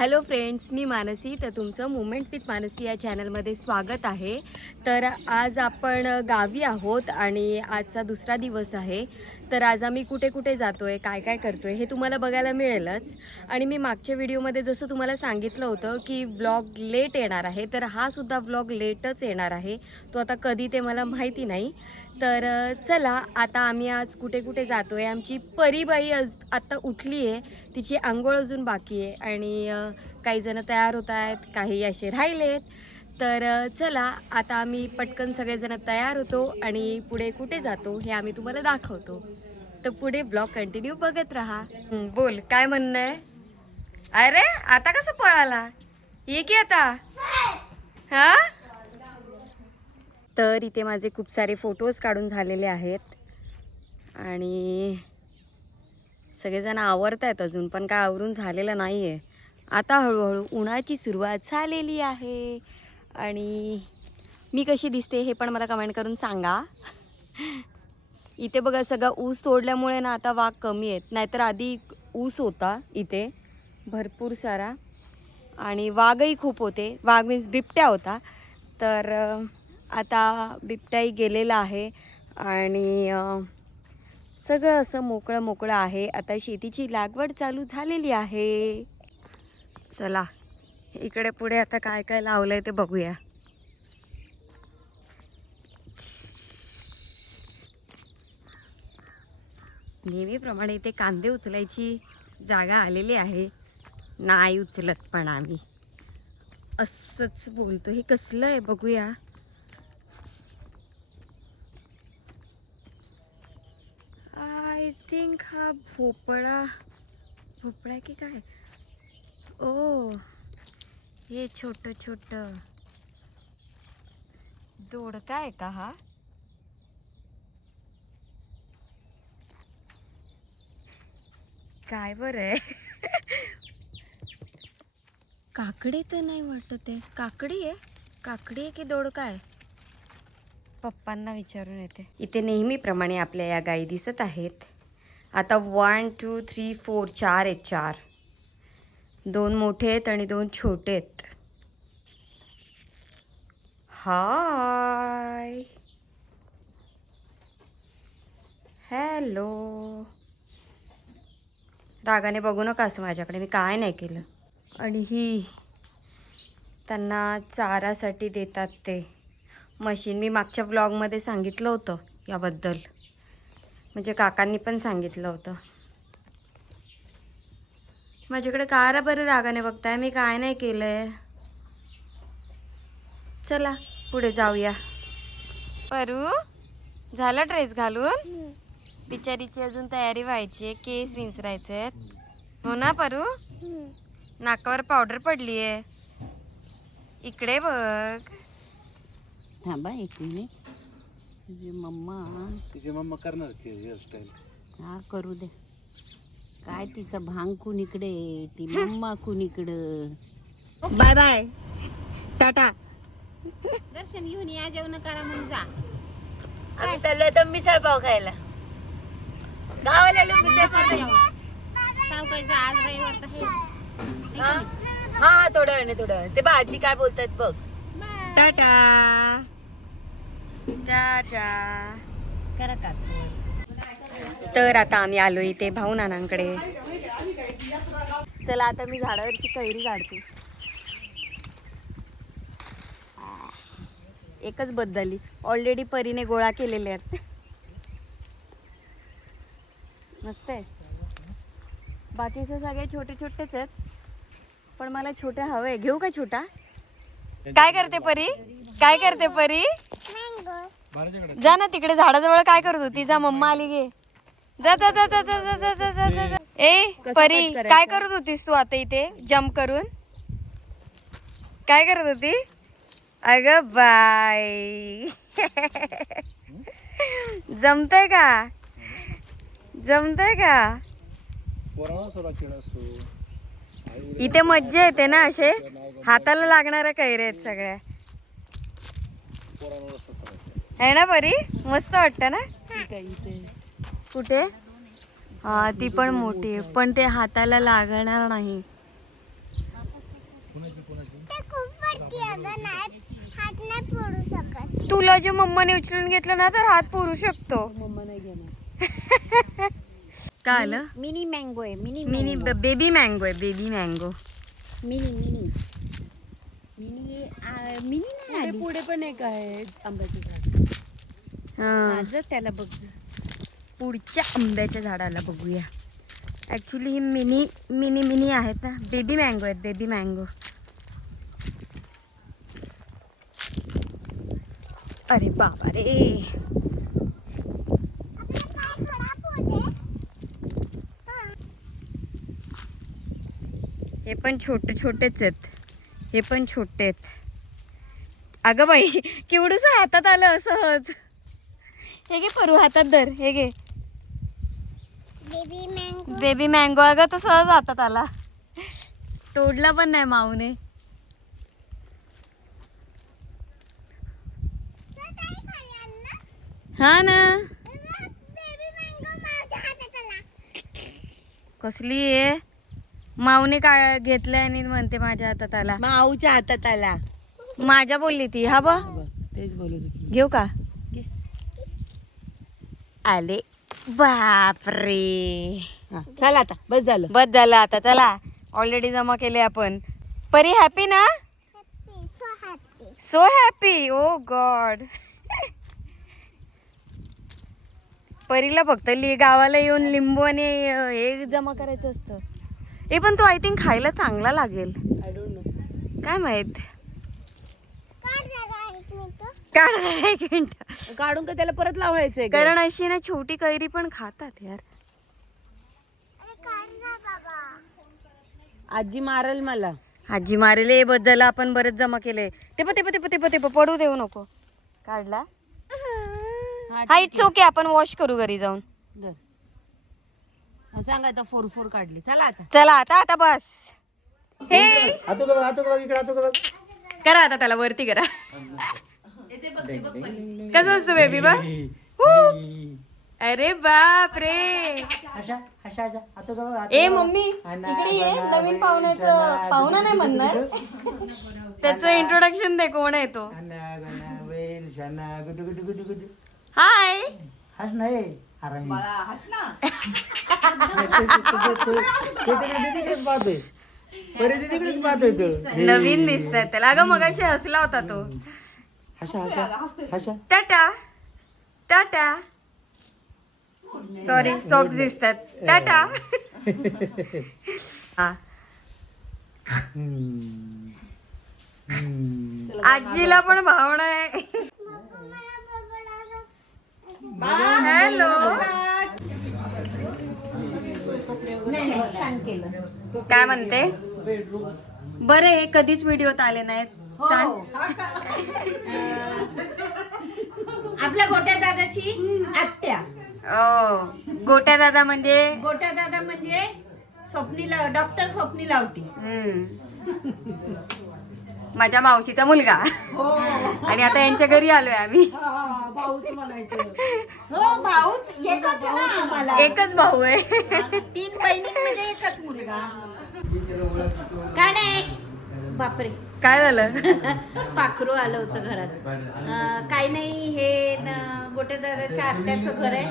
Hello friends, मी मानसी. तर तुमचं moment with Mansi या चॅनलमध्ये स्वागत आहे. तर आज आपण गावी आहोत आणि आजचा दुसरा दिवस आहे. तर आज आम्ही कुठे कुठे जातो आहे, काय काय करतो आहे हे तुम्हाला बघायला मिळेलच. आणि मी मागच्या व्हिडिओमध्ये जसं तुम्हाला सांगितलं होतं की व्लॉग लेट येणार आहे, तर हा सुद्धा व्लॉग लेटच येणार आहे. तो आता कधी ते मला माहिती नाही. तर चला आता आम्ही आज कुठे कुठे जातो आहे. आमची परीबाई आत्ता उठली आहे, तिची आंघोळ अजून बाकी आहे आणि काही जण तयार होत आहेत, काही असे राहिलेत. तर चला आता आम्ही पटकन सगळेजण तयार होतो आणि पुढे कुठे जातो हे आम्ही तुम्हाला दाखवतो. तर पुढे ब्लॉग कंटिन्यू बघत राहा. बोल, काय म्हणणं आहे? अरे आता कसं पळाला? ये की आता. हा, तर इथे माझे खूप सारे फोटोज काढून झालेले आहेत आणि सगळेजण आवरत आहेत, अजून पण काय आवरून झालेलं नाही आहे. आता हळूहळू उन्हाची सुरुवात झालेली आहे. आणि मी कशी दिसते हे पण मला कमेंट करून सांगा. इथे बघा, सगळा ऊस तोडल्यामुळे ना आता वाघ कमी आहेत, नाहीतर आधी ऊस होता इथे भरपूर सारा आणि वाघही खूप होते. वाघ मीन्स बिबट्या होता. तर आता बिबट्याही गेलेला आहे आणि सगळं असं मोकळं मोकळं आहे. आता शेतीची लागवड चालू झालेली आहे. चला इकडे पुढे आता काय काय लावलं आहे ते बघूया. नेहमीप्रमाणे इथे कांदे उचलायची जागा आलेली आहे. नाही उचलत पण आम्ही असंच बोलतो. हे कसलं आहे बघूया. आय थिंक हा भोपळा भोपळा की काय. ओ, हे छोटं छोटं दोडका आहे का हा? काय बरं आहे. काकडी तर नाही वाटत आहे. काकडी आहे? काकडी आहे की दोडका आहे? पप्पांना विचारून येते. इथे नेहमीप्रमाणे आपल्या या गायी दिसत आहेत. आता 1 2 3 4 4 आहेत. 4, 2 मोठे आहेत आणि 2 छोटे आहेत. हाय, हॅलो. रागाने बघू नका असं माझ्याकडे, मी काय नाही केलं. आणि ही त्यांना चारासाठी देतात ते मशीन. मी मागच्या ब्लॉगमध्ये सांगितलं होतं याबद्दल, म्हणजे काकांनी पण सांगितलं होतं. माझ्याकडे काय बरं रागाने बघताय, मी काय नाही केलं आहे. चला पुढे जाऊया. परू, झाला ड्रेस घालून? बिचारीची अजून तयारी व्हायची आहे, केस विंचरायचे आहेत. हो ना परू? नाकावर पावडर पडली आहे. इकडे बघ. थांबा एक मिनिट. तिची मम्मा करणार की हेअरस्टाईल. हा करू दे. काय तिचं भांग कुणीकडे, ती मम्मा कुणीकडं. बाय बाय, टाटा. दर्शन घेऊन या, जेवण करा मग जा. आम्ही चाललोय तर मिसळ पाव खायला. गावाला आलो मिसळ पाव. सावकायचं आज रविवार तर आहे. हा थोड्या वेळाने ते भाजी काय बोलतायत बघ. टाटा टाटा. करा काच. तर आता आम्ही आलो इथे भाऊ नानांकडे. चला आता मी झाडावरची कैरी काढते. एकच बदलली, ऑलरेडी परीने गोळा केलेले आहेत. मस्त आहे. बाकीचे सगळे छोटे छोटेच आहेत, पण मला छोटे हवे. घेऊ का छोटा? काय करते परी? काय करते परी? जा ना तिकडे झाडाजवळ. काय करत होती? जा, मम्मा आली गे. जा जा जा जा जा जा जा जा जा. ए परी, काय करत होतीस तू आता इथे जम्प करून? काय करत होती? अगं बाय. जमतंय का? जमतंय का? इथे मज्जा येते ना, असे हाताला लागणाऱ्या कैऱ्या आहेत सगळ्या. आहे ना परी? मस्त वाटतं ना? कुठे? हा ती पण मोठी आहे, पण ते हाताला लागणार नाही. तुला जे मम्माने उचलून घेतलं ना तर हात पुरू शकतो. मम्मा नाही घेणार. काय आलं? मिनी मँगो आहे. मिनी मिनी बेबी मँगो आहे. Baby mango. Mini mini mini mini नाही आली. पुढे पण एक आहे आंब्याची झाड. माझं त्याला बघ. पुढच्या आंब्याच्या झाडाला बघूया. ऍक्च्युली ही मिनी मिनी मिनी आहेत ना. बेबी मँगो आहेत. Baby mango. अरे बाबा रे. हे पण छोटे छोटेच आहेत. हे पण छोटे आहेत. अगं बाई केवढंच हातात आलं सहज. हे घे परू हातात धर. हे घे बेबी मँगो. अगं तो सहज हातात आला. तोडला पण नाही माऊने. हा ना. कसली आहे. माऊने काय घेतलंय आणि म्हणते माझ्या हातात आला. माऊच्या हातात आला. माझ्या बोलली ती. हा बा तेच बोलत होती. घेऊ का. घे. आले. बापरे. हा, चला आता बस झालं. बस झालं आता. चला ऑलरेडी जमा केले आपण. परी हॅपी ना. So happy. Oh god. परीला फक्त गावाला येऊन लिंबू आणि हे जमा करायचं असतं. हे पण तो आय थिंक खायला चांगला लागेल. I don't know. काय माहित. काढ एक मिनिट. काढून का त्याला परत लावायचंय का? कारण अशी ना छोटी कैरी पण खातात यार. आजी मारल मला. आजी मारेले बद्दल आपण बरेच जमा केले. ते पडू देऊ नको. काढला. हा इट्स ओके. आपण वॉश करू घरी जाऊन. धर. हा, सांग आता 4 काढली. चला आता. चला आता बस. हे हातू का बघ, हातू का बघ, इकडे हातू का बघ. करा आता त्याला वरती करा. कसं असतं बेबी बा. अरे बाप रे. अशा अशा अशा हातू का बघ, हातू ए का बघ. मम्मी इकडे ये. नवीन पाहुण्याचं पाहुणा नाही म्हणणार. त्याचं इंट्रोडक्शन दे. कोण आहे तो. अन्ना, गन्ना, बैल, शाना, गुदू, गुदू, गुदू, गुदू. हाय. हस नाही हरामी. तिकडेच पाहतोय. परी तिकडेच पाहतोय तो. नवीन दिसतात त्याला. अगं मगाशी हसला होता तो. Hush hush hush. Tata Tata. Sorry soft दिसतात. टाटा. हा. आजीला पण भावना आहे. हॅलो. छान केलं. काय म्हणते. बरं हे कधीच व्हिडिओत आले नाहीत. सांग. आपल्या गोट्या दादाची आत्या. गोट्या दादा म्हणजे गोट्या दादा म्हणजे स्वप्नीला डॉक्टर स्वप्नी लावटी. माझ्या मावशीचा मुलगा. आणि आता यांच्या घरी आलोय आम्ही. हो भाऊच एकच ना आम्हाला. एकच भाऊ आहे. 3 बहिणींमध्ये एकच मुलगा. काय नाही. बापरे. काय झालं. पाखरू आलं होतं घरात. काही नाही. हे गोट्या दादाच्या आत्याचं घर आहे.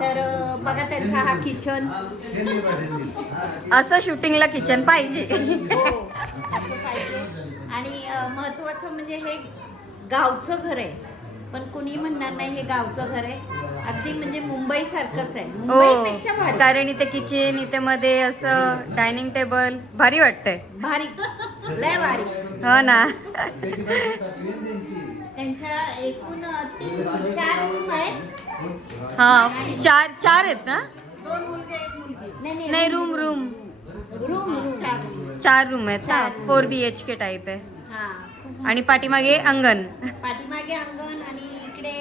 तर बघा त्यांचा हा किचन. असं शूटिंगला किचन पाहिजे. हो असं पाहिजे. आणि महत्वाचं म्हणजे हे गावचं घर आहे. पण कुणी म्हणणार नाही हे गावचं घर आहे. अगदी म्हणजे मुंबई सारखंच आहे. मुंबईपेक्षा हो भारी. कारण इथे किचन इथे मध्ये असं डायनिंग टेबल भारी वाटतंय. भारी लय भारी. हो ना. त्यांच्या एकूण 4 रूम आहेत. हा चार आहेत ना. नाही रूम रूम 4 रूम आहेत. 4 BHK टाईप आहे. हा. आणि पाठीमागे अंगण. पाठीमागे अंगण आणि इकडे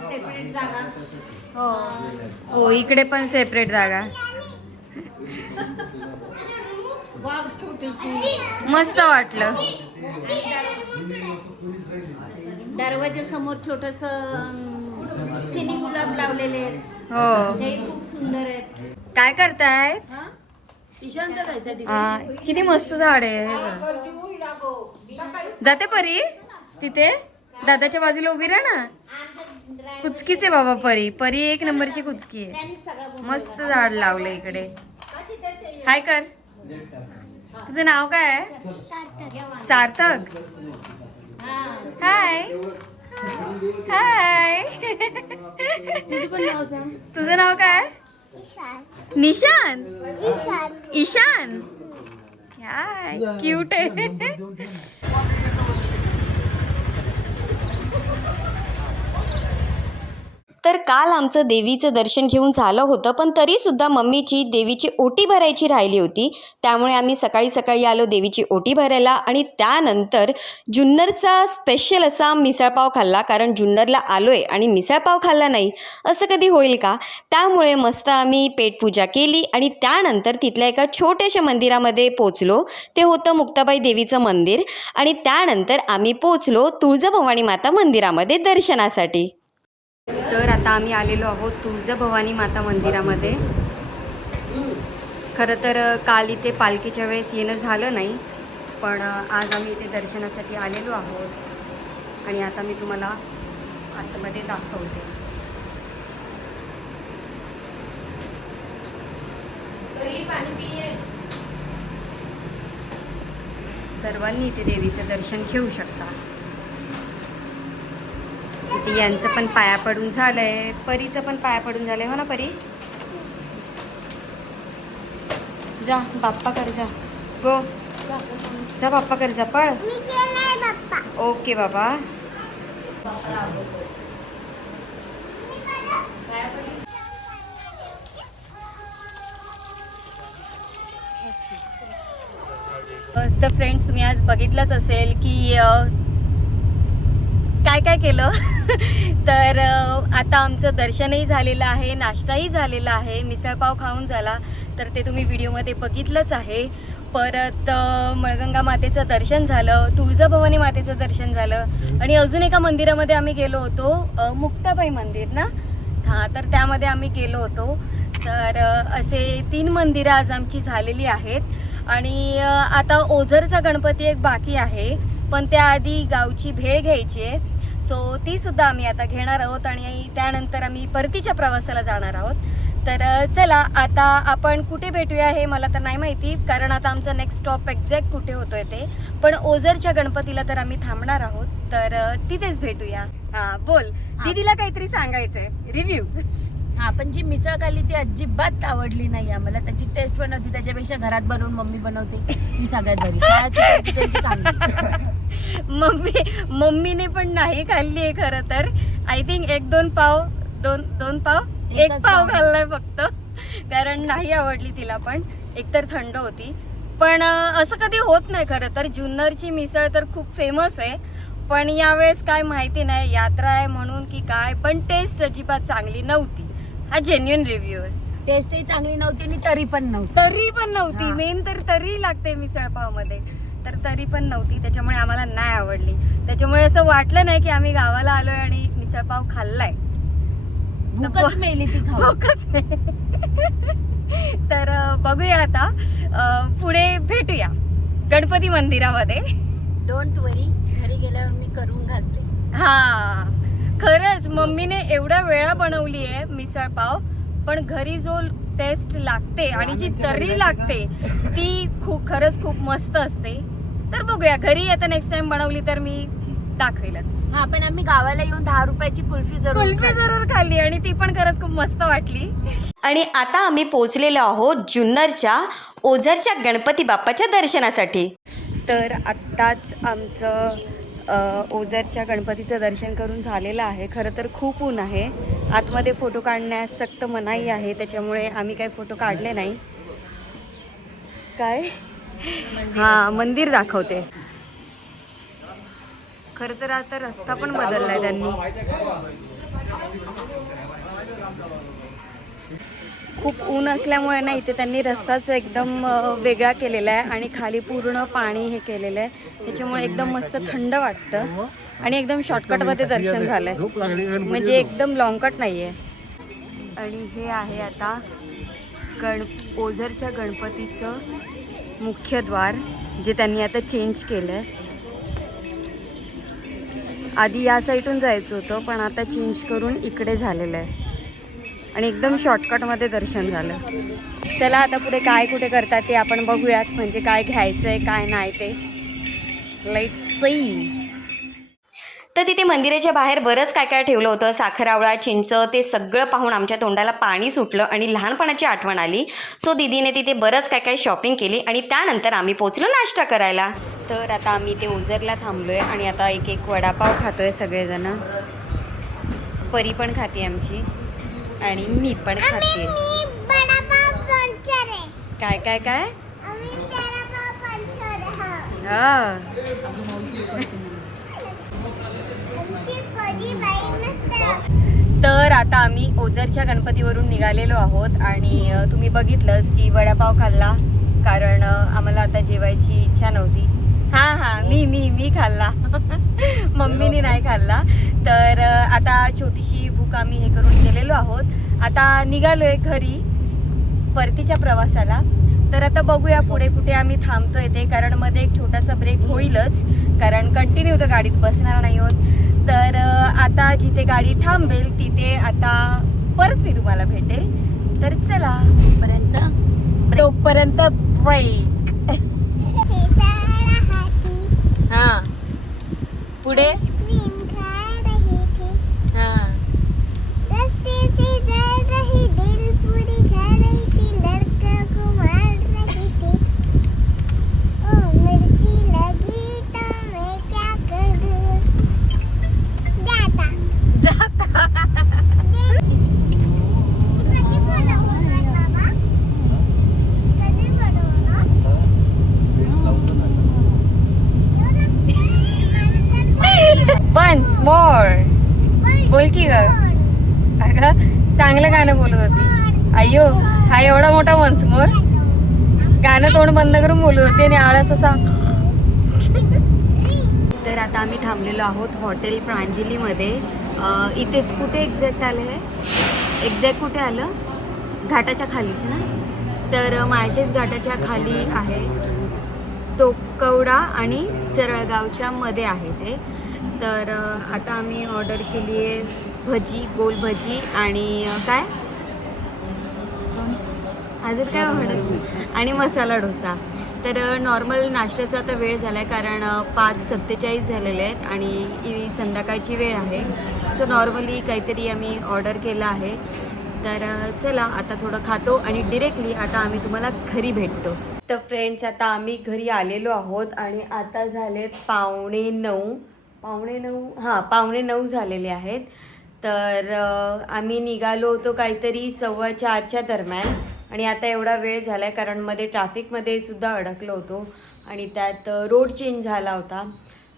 सेपरेट जागा. हो इकडे पण सेपरेट जागा. वाघ छोटीशी. मस्त वाटलं. दरवाजासमोर छोटस चिनी गुलाब लावलेले आहेत. हो ते खूप सुंदर आहेत. काय करतायत. ईशानचा खायचा किती मस्त झाड आहे. जाते परी तिथे दादाच्या बाजूला उभी राहा ना. कुचकीच आहे बाबा परी. परी एक नंबरची कुचकी आहे. त्यांनी सगळं मस्त झाड लावलं इकडे. हाय कर. तुझं नाव काय आहे? सार्थक. हाय हाय. तुझं नाव काय आहे? निशान. ईशान. हाय क्यूट आहे. तर काल आमचं देवीचं दर्शन घेऊन झालं होतं, पण तरीसुद्धा मम्मीची देवीची ओटी भरायची राहिली होती. त्यामुळे आम्ही सकाळी सकाळी आलो देवीची ओटी भरायला आणि त्यानंतर जुन्नरचा स्पेशल असा मिसळपाव खाल्ला. कारण जुन्नरला आलो आहे आणि मिसळपाव खाल्ला नाही असं कधी होईल का? त्यामुळे मस्त आम्ही पेटपूजा केली आणि त्यानंतर तिथल्या एका छोट्याशा मंदिरामध्ये पोचलो. ते होतं मुक्ताबाई देवीचं मंदिर. आणि त्यानंतर आम्ही पोचलो तुळजाभवानी माता मंदिरामध्ये दर्शनासाठी. तर आता आम्ही आलेलो आहोत तुळजाभवानी माता मंदिरामध्ये. खरं तर काल इथे पालखीच्या वेळेस येणं झालं नाही, पण आज आम्ही इथे दर्शनासाठी आलेलो आहोत आणि आता मी तुम्हाला आतमध्ये दाखवते. सर्वांनी इथे देवीचं दर्शन घेऊ शकता. इथे यांचं पण पाया पडून झालंय, परीचं पण पाया पडून झालंय. हो ना परी? जा बाप्पा कर जा. गो जा बाप्पा कर जा. पळ. ओके बाबा. तर फ्रेंड्स, तुम्ही आज बघितलंच असेल की काय काय केलं. तर आता आमचं दर्शनही झालेलं आहे, नाश्ताही झालेला आहे, मिसळपाव खाऊन झाला तर ते तुम्ही व्हिडिओमध्ये बघितलंच आहे. परत मळगंगा मातेचं दर्शन झालं, तुळजाभवानी मातेचं दर्शन झालं आणि अजून एका मंदिरामध्ये आम्ही गेलो होतो, मुक्ताबाई मंदिर ना. हां, तर त्यामध्ये आम्ही गेलो होतो. तर असे 3 मंदिरं आज आमची झालेली आहेत आणि आता ओझरचा गणपती एक बाकी आहे, पण त्याआधी गावची भेळ घ्यायची आहे. सो तीसुद्धा आम्ही आता घेणार आहोत आणि त्यानंतर आम्ही परतीच्या प्रवासाला जाणार आहोत. तर चला आता आपण कुठे भेटूया हे मला तर नाही माहिती, कारण आता आमचा नेक्स्ट स्टॉप एक्झॅक्ट कुठे होतोय ते, पण ओझरच्या गणपतीला तर आम्ही थांबणार आहोत. तर तिथेच भेटूया. हां बोल, दीदीला काहीतरी सांगायचंय. रिव्ह्यू. हा, पण जी मिसळ खाल्ली ती अजिबात आवडली नाही आम्हाला. त्याची टेस्ट पण होती, त्याच्यापेक्षा घरात बनवून मम्मी बनवते ही सगळ्यात बरी. मम्मीने पण नाही खाल्ली आहे खरं तर. आय थिंक 1-2 पाव, दोन पाव, एक पाव खाल्लाय फक्त, कारण नाही आवडली तिला. पण एकतर थंड होती. पण असं कधी होत नाही खरं तर. जुन्नरची मिसळ तर खूप फेमस आहे, पण यावेळेस काय माहिती नाही यात्रा आहे म्हणून की काय, पण टेस्ट अजिबात चांगली नव्हती. हा जेन्युइन रिव्ह्यू आहे. टेस्टही चांगली नव्हती आणि तरी पण नव्हती. मेन तर तरी लागते मिसळपाव मध्ये, तर तरी पण नव्हती. त्याच्यामुळे आम्हाला नाही आवडली. त्याच्यामुळे असं वाटलं नाही की आम्ही गावाला आलोय आणि मिसळपाव खाल्लाय. भूकच मेली ती खाऊन. तर बघूया आता, पुढे भेटूया गणपती मंदिरामध्ये. डोंट वरी, घरी गेल्यावर मी करून घालते. हा, खरंच मम्मीने एवढ्या वेळा बनवली आहे मिसळपाव, पण घरी जो टेस्ट लागते आणि जी तर्री लागते ती खरंच खूप मस्त असते. तर बघूया, घरी आता नेक्स्ट टाइम बनवली तर मी दाखवेलच. हा, पण आम्ही गावाला येऊन 10 रुपयाची कुल्फी जरूर खाल्ली आणि ती पण खरंच खूप मस्त वाटली. आणि आता आम्ही पोहोचलेलो आहोत जुन्नरच्या ओझरच्या गणपती बाप्पाच्या दर्शनासाठी. तर आत्ताच आमचं ओझरच्या गणपतीचं दर्शन करून झालेलं आहे. खरं तर खूप ऊन आहे, आतमध्ये फोटो काढण्यास सक्त मनाई आहे, त्याच्यामुळे आम्ही काही फोटो काढले नाही. काय? हां, मंदिर दाखवते. खरं तर आता रस्ता पण बदललाय त्यांनी. खूप ऊन असल्यामुळे ना इथे त्यांनी रस्ताच एकदम वेगळा केलेला आहे आणि खाली पूर्ण पाणी हे केलेलं आहे. त्याच्यामुळे एकदम मस्त थंड वाटतं आणि एकदम शॉर्टकटमध्ये दर्शन झालंय, म्हणजे एकदम लॉंगकट नाही आहे. आणि हे आहे आता ओझरच्या गणपतीचं मुख्य द्वार, जे त्यांनी आता चेंज केलं आहे. आधी या साईडून जायचं होतं पण आता चेंज करून इकडे झालेलं आहे आणि एकदम शॉर्टकटमध्ये दर्शन झालं. चला आता पुढे काय कुठे करतात ते आपण बघूयात, म्हणजे काय घ्यायचं आहे काय नाही ते. Let's see. तर तिथे मंदिराच्या बाहेर बरंच काय काय ठेवलं होतं, साखरावळा, चिंच, ते सगळं पाहून आमच्या तोंडाला पाणी सुटलं आणि लहानपणाची आठवण आली. सो दीदीने तिथे बरंच काय काय शॉपिंग केली आणि त्यानंतर आम्ही पोचलो नाश्ता करायला. तर आता आम्ही ते ओझरला थांबलोय आणि आता एक एक वडापाव खातोय सगळेजण. परी पण खाते आमची आणि मी पण खाते. काय काय काय हा. तर आता आम्ही ओझरच्या गणपतीवरून निघालेलो आहोत आणि तुम्ही बघितलंच की वडापाव खाल्ला कारण आम्हाला आता जेवायची इच्छा नव्हती. हां हां मी खाल्ला मम्मीने नाही खाल्ला. तर आता छोटीशी भूक आम्ही हे करून गेलेलो आहोत. आता निघालो आहे घरी परतीच्या प्रवासाला. तर आता बघूया पुढे कुठे आम्ही थांबतोय ते, कारण मध्ये एक छोटासा ब्रेक होईलच कारण कंटिन्यू तर गाडीत बसणार नाही होत. तर आता जिथे गाडी थांबेल तिथे आता परत मी तुम्हाला भेटेल. तर चला तोपर्यंत ब्रेक. हां पुढे हां वन्स मोर बोल की ग. अगं चांगलं गाणं बोलत होती. अय्यो हा एवढा मोठा वन्स मोर. गाणं तोंड बंद करून बोलत होती आणि आळस असा. तर आता आम्ही थांबलेलो आहोत हॉटेल प्रांजलीमध्ये. इथेच कुठे एक्झॅक्ट आलं आहे, एक्झॅक्ट कुठे आलं, घाटाच्या खालीच ना. तर माळशेज घाटाच्या खाली आहे, तोकवडा आणि सरळगावच्या मध्ये आहे ते. तर आता आम्ही ऑर्डर केली आहे भजी, गोल भजी आणि काय अजून काय ऑर्डर आणि मसाला डोसा. तर नॉर्मल नाश्त्याचा आता वेळ झाला आहे कारण 5:47 झालेले आहेत आणि संध्याकाळची वेळ आहे. सो नॉर्मली काहीतरी आम्ही ऑर्डर केलं आहे. तर चला आता थोडं खातो आणि डिरेक्टली आता आम्ही तुम्हाला घरी भेटतो. तर फ्रेंड्स आता आम्ही घरी आलेलो आहोत आणि आता झालेत 8:45 8:45 झालेले आहेत. तर आम्ही निघालो होतो काहीतरी 4:15च्या दरम्यान आणि आता एवढा वेळ झाला आहे कारण मध्ये ट्रॅफिकमध्ये सुद्धा अडकलो होतो आणि त्यात रोड चेंज झाला होता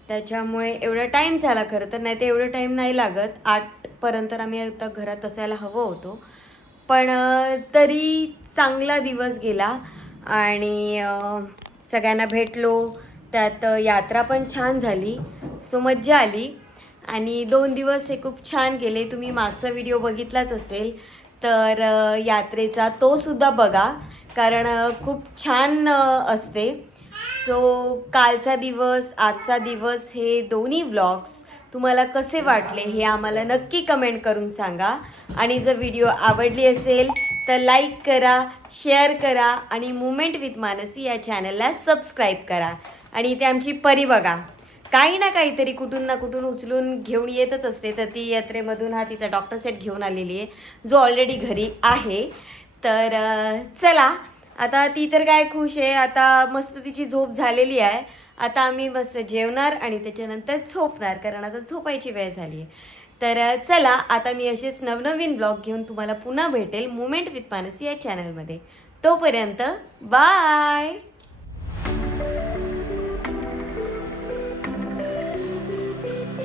त्याच्यामुळे एवढा टाईम झाला. खरं तर नाही तर एवढं टाईम नाही लागत, 8पर्यंत आम्ही आता घरात असायला हवं होतो. पण तरी चांगला दिवस गेला आणि सगळ्यांना भेटलो, त्यात यात्रा पण छान झाली. सो मज्जा आली आणि 2 दिवस हे खूप छान गेले. तुम्ही मागचा व्हिडिओ बघितलाच असेल तर यात्रेचा तो सुद्धा बघा कारण खूप छान असते. सो कालचा दिवस आजचा दिवस हे दोन्ही व्लॉग्स तुम्हाला कसे वाटले हे आम्हाला नक्की कमेंट करून सांगा. आणि जर व्हिडिओ आवडली असेल तर लाईक करा, शेअर करा आणि मुमेंट विथ मानसी या चॅनलला सबस्क्राईब करा. आणि इथे आमची परी बघा, काही ना काहीतरी कुठून ना कुठून उचलून घेऊन येतच असते. तर ती यात्रेमधून हा तिचा डॉक्टर सेट घेऊन आलेली आहे जो ऑलरेडी घरी आहे. तर चला आता ती तर काय खुश आहे, आता मस्त तिची झोप झालेली आहे. आता आम्ही मस्त जेवणार आणि त्याच्यानंतर झोपणार कारण आता झोपायची वेळ झाली आहे. तर चला आता मी असेच नवनवीन ब्लॉग घेऊन तुम्हाला पुन्हा भेटेल मुमेंट विथ मानसी या चॅनलमध्ये. तोपर्यंत बाय.